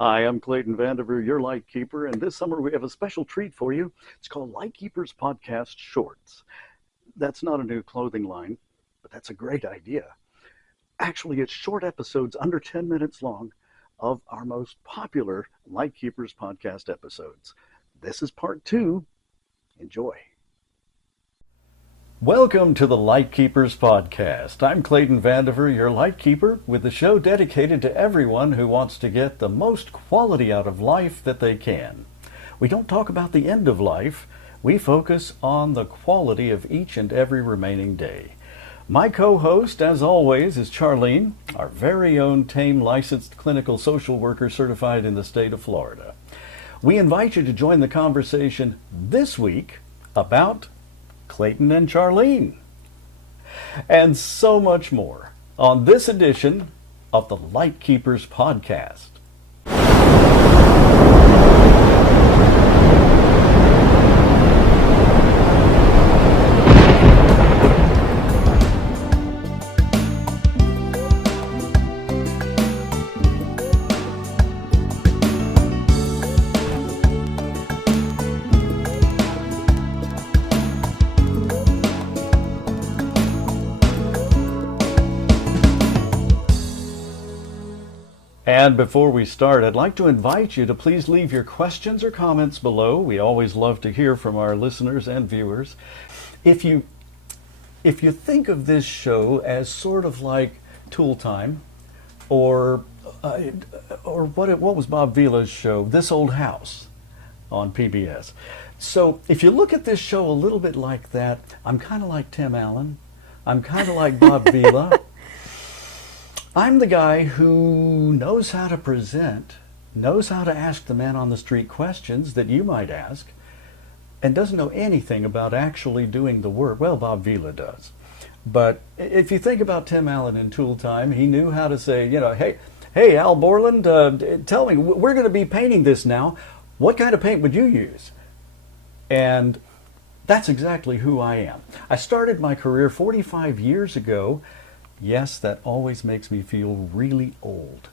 Hi, I'm Clayton Vandiver, your Lightkeeper, and this summer we have a special treat for you. It's called Lightkeeper's Podcast Shorts. That's not a new clothing line, but that's a great idea. Actually, it's short episodes under 10 minutes long of our most popular Lightkeepers Podcast episodes. This is part 2. Enjoy. Welcome to the Lightkeepers Podcast. I'm Clayton Vandiver, your Lightkeeper, with the show dedicated to everyone who wants to get the most quality out of life that they can. We don't talk about the end of life. We focus on the quality of each and every remaining day. My co-host, as always, is Charlene, our very own TAME licensed clinical social worker certified in the state of Florida. We invite you to join the conversation this week about Clayton and Charlene, and so much more on this edition of the Lightkeepers Podcast. And before we start, I'd like to invite you to please leave your questions or comments below. We always love to hear from our listeners and viewers. If you think of this show as sort of like Tool Time, or what was Bob Vila's show, This Old House on PBS. So if you look at this show a little bit like that, I'm kind of like Tim Allen. I'm kind of like Bob Vila. I'm the guy who knows how to present, knows how to ask the man on the street questions that you might ask, and doesn't know anything about actually doing the work. Well, Bob Vila does. But if you think about Tim Allen in Tool Time, he knew how to say, hey, Al Borland, tell me, we're going to be painting this now. What kind of paint would you use? And that's exactly who I am. I started my career 45 years ago. Yes, that always makes me feel really old.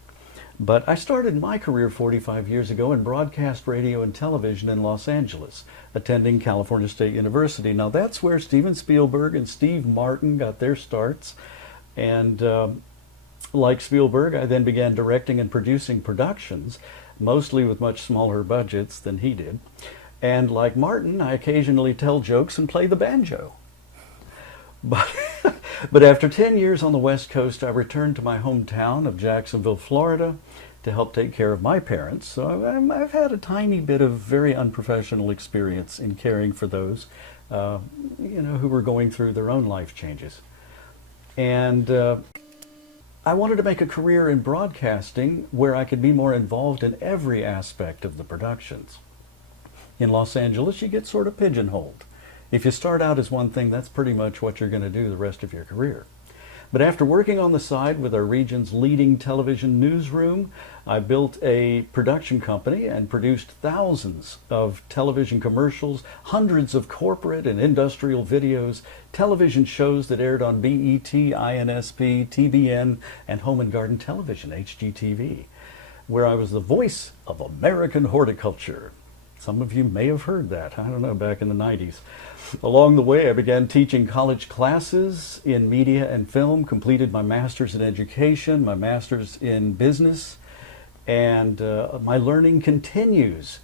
But I started my career 45 years ago in broadcast radio and television in Los Angeles, attending California State University. Now that's where Steven Spielberg and Steve Martin got their starts. And like Spielberg, I then began directing and producing productions, mostly with much smaller budgets than he did. And like Martin, I occasionally tell jokes and play the banjo. But after 10 years on the West Coast, I returned to my hometown of Jacksonville, Florida, to help take care of my parents. So I've had a tiny bit of very unprofessional experience in caring for those, who were going through their own life changes. And I wanted to make a career in broadcasting where I could be more involved in every aspect of the productions. In Los Angeles, you get sort of pigeonholed. If you start out as one thing, that's pretty much what you're going to do the rest of your career. But after working on the side with our region's leading television newsroom, I built a production company and produced thousands of television commercials, hundreds of corporate and industrial videos, television shows that aired on BET, INSP, TBN, and Home and Garden Television, HGTV, where I was the voice of American horticulture. Some of you may have heard that, I don't know, back in the 90s. Along the way, I began teaching college classes in media and film, completed my master's in education, my master's in business, and my learning continues,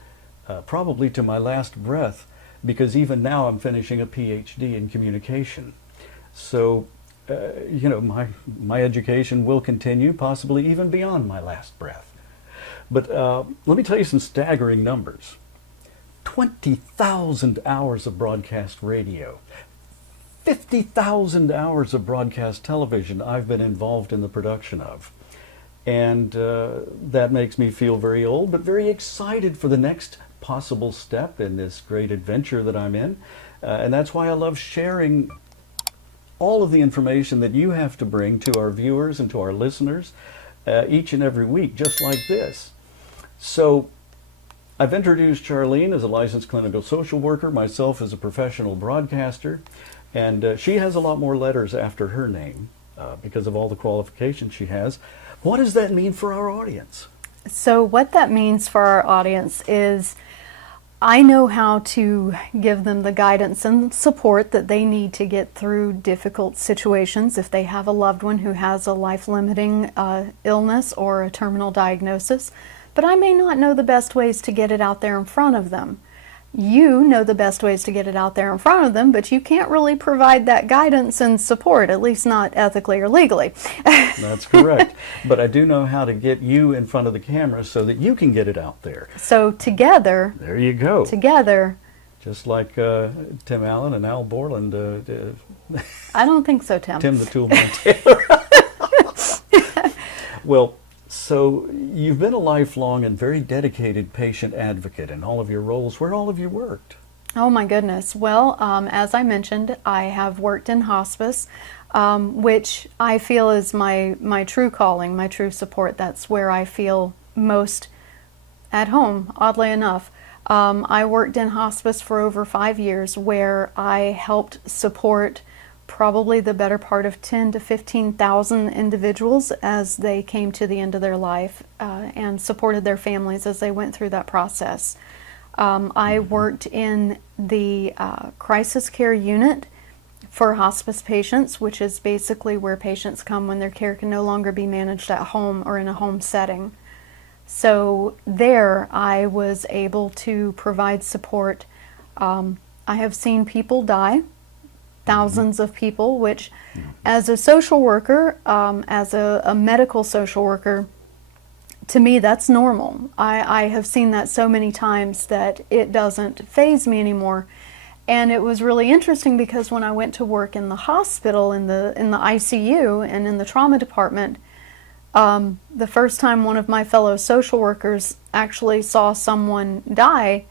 probably to my last breath, because even now I'm finishing a PhD in communication. So, my education will continue, possibly even beyond my last breath. But let me tell you some staggering numbers. 20,000 hours of broadcast radio, 50,000 hours of broadcast television I've been involved in the production of. And that makes me feel very old, but very excited for the next possible step in this great adventure that I'm in. And that's why I love sharing all of the information that you have to bring to our viewers and to our listeners each and every week, just like this. So I've introduced Charlene as a licensed clinical social worker, myself as a professional broadcaster, and she has a lot more letters after her name because of all the qualifications she has. What does that mean for our audience? So what that means for our audience is I know how to give them the guidance and support that they need to get through difficult situations if they have a loved one who has a life-limiting illness or a terminal diagnosis, but I may not know the best ways to get it out there in front of them. You know the best ways to get it out there in front of them, but you can't really provide that guidance and support, at least not ethically or legally. That's correct. But I do know how to get you in front of the camera so that you can get it out there. So together, there you go. Together, just like Tim Allen and Al Borland. I don't think so, Tim. Tim the Toolman Taylor. Well, so you've been a lifelong and very dedicated patient advocate in all of your roles. Where all have you worked? Oh my goodness. Well, as I mentioned, I have worked in hospice, which I feel is my true calling, my true support. That's where I feel most at home, oddly enough. I worked in hospice for over 5 years, where I helped support probably the better part of 10 to 15,000 individuals as they came to the end of their life, and supported their families as they went through that process. I worked in the crisis care unit for hospice patients, which is basically where patients come when their care can no longer be managed at home or in a home setting. So there I was able to provide support. I have seen people die, thousands of people, which as a social worker, as a medical social worker, to me that's normal. I have seen that so many times that it doesn't faze me anymore. And it was really interesting because when I went to work in the hospital, in the ICU and in the trauma department, the first time one of my fellow social workers actually saw someone die,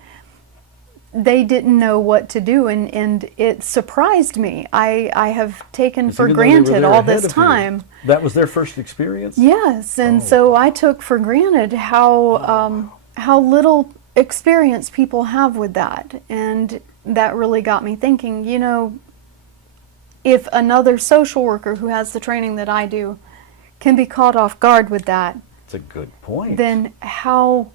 they didn't know what to do, and it surprised me. I have taken for granted all this time. That was their first experience? Yes, and so I took for granted how little experience people have with that, and that really got me thinking, you know, if another social worker who has the training that I do can be caught off guard with that. That's a good point. Then how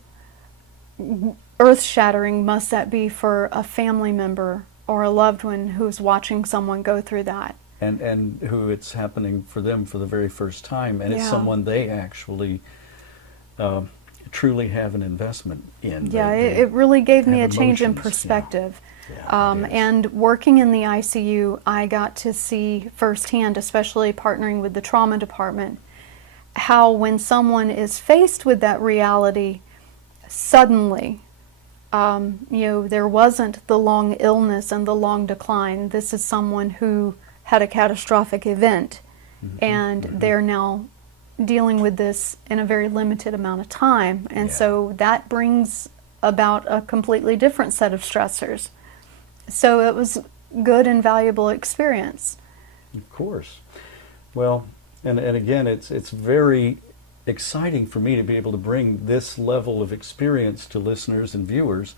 earth-shattering must that be for a family member or a loved one who's watching someone go through that? And who it's happening for them for the very first time, and it's someone they actually truly have an investment in. Yeah, it really gave me a change in perspective. And working in the ICU, I got to see firsthand, especially partnering with the trauma department, how when someone is faced with that reality, suddenly, you know, there wasn't the long illness and the long decline. This is someone who had a catastrophic event, and they're now dealing with this in a very limited amount of time. And so that brings about a completely different set of stressors. So it was good and valuable experience. Of course. Well, and again, it's very exciting for me to be able to bring this level of experience to listeners and viewers,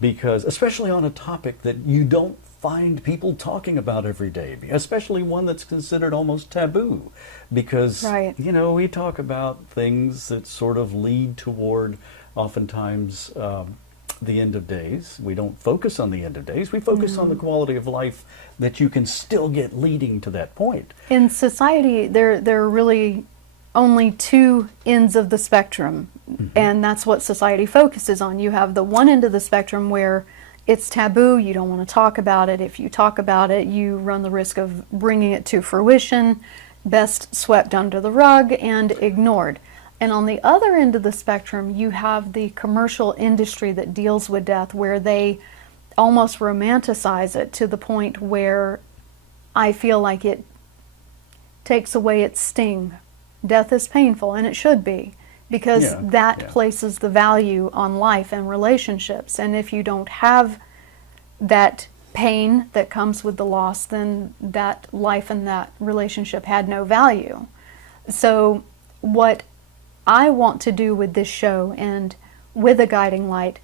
because especially on a topic that you don't find people talking about every day, especially one that's considered almost taboo, because you know, we talk about things that sort of lead toward oftentimes the end of days. We don't focus on the end of days. We focus on the quality of life that you can still get leading to that point. In society, there are really only two ends of the spectrum, and that's what society focuses on. You have the one end of the spectrum where it's taboo, you don't want to talk about it. If you talk about it, you run the risk of bringing it to fruition, best swept under the rug and ignored. And on the other end of the spectrum, you have the commercial industry that deals with death, where they almost romanticize it to the point where I feel like it takes away its sting. Death is painful, and it should be, because that places the value on life and relationships. And if you don't have that pain that comes with the loss, then that life and that relationship had no value. So what I want to do with this show and with A Guiding Light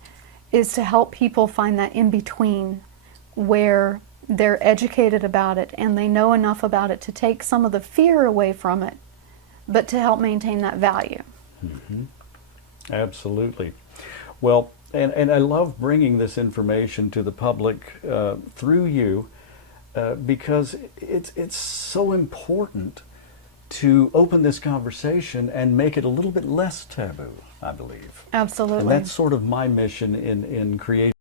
is to help people find that in-between where they're educated about it and they know enough about it to take some of the fear away from it, but to help maintain that value. Absolutely. Well, and I love bringing this information to the public through you because it's so important to open this conversation and make it a little bit less taboo, I believe. Absolutely. And that's sort of my mission in creating